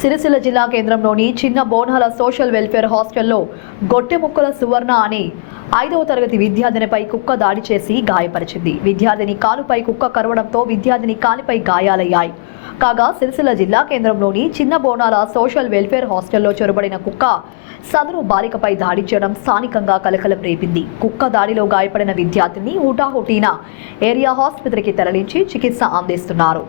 సిరిసిల్ల జిల్లా కేంద్రంలోని చిన్న బోనాల సోషల్ వెల్ఫేర్ హాస్టల్లో గొట్టెముక్కల సువర్ణ అనే 5వ తరగతి విద్యార్థినిపై కుక్క దాడి చేసి గాయపరిచింది. విద్యార్థిని కాలుపై కుక్క కరవడంతో విద్యార్థిని కాలిపై గాయాలయ్యాయి. కాగా సిరిసిల్ల జిల్లా కేంద్రంలోని చిన్న బోనాల సోషల్ వెల్ఫేర్ హాస్టల్లో చొరబడిన కుక్క సదరు బాలికపై దాడి చేయడం స్థానికంగా కలకలం రేపింది. కుక్క దాడిలో గాయపడిన విద్యార్థిని హుటాహుటీన ఏరియా ఆసుపత్రికి తరలించి చికిత్స అందిస్తున్నారు.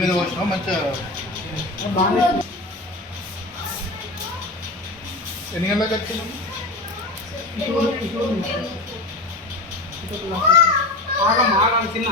మీద వచ్చినా మంచిగా ఎన్ని గంటలకు వచ్చింది? చిన్న